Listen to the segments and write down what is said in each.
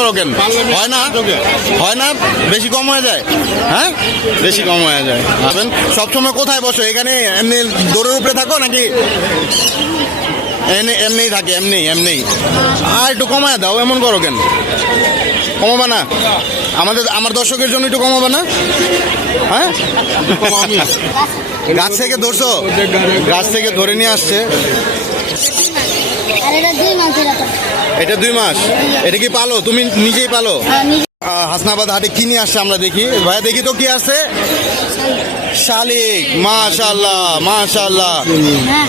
করো কেন? হয় না? হয় না? বেশি কম হয়ে যায়? হ্যাঁ? বেশি কম হয়ে যায়। আসবেন সবসময় কোথায় বসো? এখানে এমনি দৌড়ের উপরে থাকো নাকি? এমনি এমনিই থাকে এমনি এমনি। আর একটু কমায় দাও এমন করো কেন? কমাবে না? আমাদের আমার দর্শকের জন্য একটু কমাবে না? হ্যাঁ? গাছ থেকে ধরছো? গাছ থেকে ধরে নিয়ে আসছে। আর এটা দুই মাস। এটা কি পালো? তুমি নিজেই পালো? আহ, হাসনাবাদ হাটে কি নিয়ে আসছে আমরা দেখি। ভাইয়া দেখি তো কি আছে শালিক মাশাল্লাহ মাশাল্লাহ হ্যাঁ।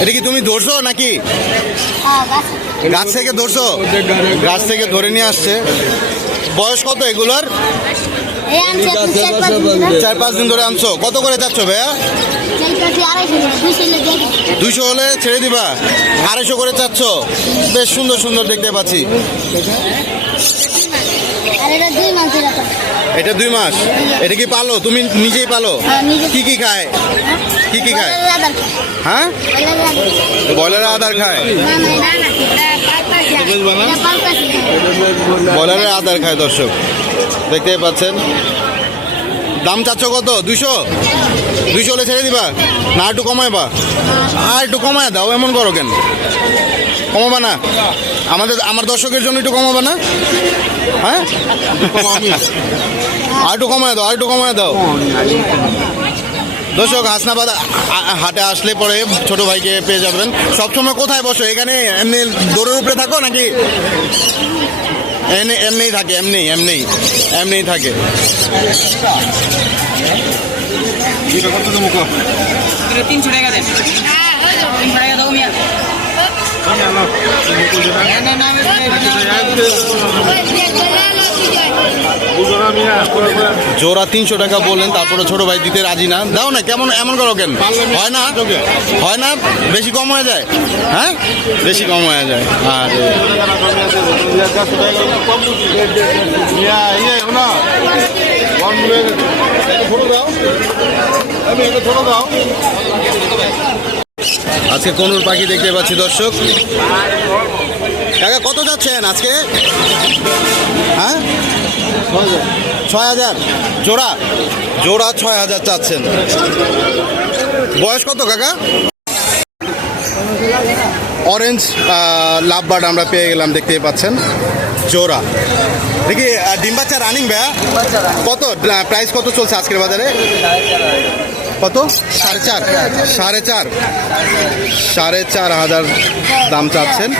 এটা কি তুমি ধরছো নাকি? হ্যাঁ গাছ থেকে ধরছো? গাছ থেকে ধরে নিয়ে আসছে। বয়স কত এগুলোর? চার পাঁচ দিন ধরে। আনছো। কত করে যাচ্ছ ভাইয়া? দুইশো হলে ছেড়ে দিবা। আড়াইশো করে চাচ্ছ। বেশ সুন্দর সুন্দর দেখতে পাচ্ছি। এটা দুই মাস? এটা কি পালো? তুমি নিজেই পালো? হ্যাঁ, কি কি খায়? কি কি খায়। হ্যাঁ? বয়লারের আধার খায়। ব্রয়লারের আধার খায় দর্শক। দেখতেই পাচ্ছেন। দাম চাচ্ছ কত? দুইশো? দুইশো হলে ছেড়ে দিবা? না, একটু কমায় বা। আর একটু কমায় দাও, এমন করো কেন? কমাবা না। আমাদের, আমার দর্শকের জন্য একটু কমাবা না? হ্যাঁ? আর একটু কমায় দাও, আর একটু কমায় দাও। দর্শক, হাসনাবাদ হাটে আসলে পরে ছোট ভাইকে পেয়ে যাবেন। সবসময় কোথায় বসো? এখানে এমনি দৌড়ের উপরে থাকো নাকি? এমনিই থাকে এমনি এমনি এমনিই থাকে। তিনশো টাকা দেন। তিনশো টাকা দাও মিয়া। জোড়া তিনশো টাকা বললেন তারপরে ছোট ভাই দিতে রাজি না। দাও না কেমন এমন করো কেন? হয় না? হয় না? বেশি কম হয়ে যায়? হ্যাঁ? বেশি কম হয়ে যায়। আর। আজকে কোনুর পাখি দেখতে পাচ্ছি দর্শক। কাকা, কত যাচ্ছেন আজকে? হ্যাঁ? ছয় হাজার। জোড়া? জোড়া ছয় হাজার চাচ্ছেন। বয়স কত, কাকা? অরেঞ্জ লাভ বার্ড আমরা পেয়ে গেলাম দেখতেই পাচ্ছেন। জোড়া। দেখি আহ, ডিম বাচ্চা রানিং ভাইয়া? কত? প্রাইস কত চলছে আজকের বাজারে? কত? সাড়ে চার। সাড়ে চার। সাড়ে চার হাজার দাম চাচ্ছেন।